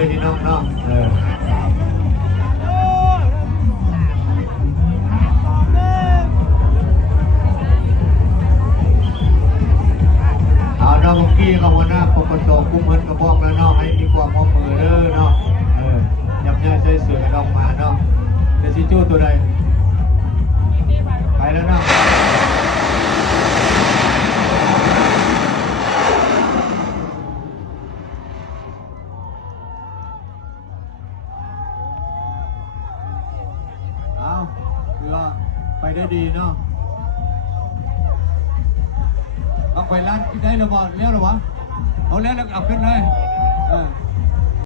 ด้วยพี่น้องเนาะเอาเนาะเมื่อกี้กับหัวหน้าปกติกุ้งเงินกระบอกแล้วเนาะให้มีความร่วมมือเด้อเนาะยับยั้งใจเสือกันออกมาเนาะเดี๋ยวซิจูตัวใดไปแล้วเนาะเอาเรือไปได้ดีเนาะเอาไปร้านได้หรือเปล่าเลี้ยวหรือวะเอาแล้วเอาขึ้นเลย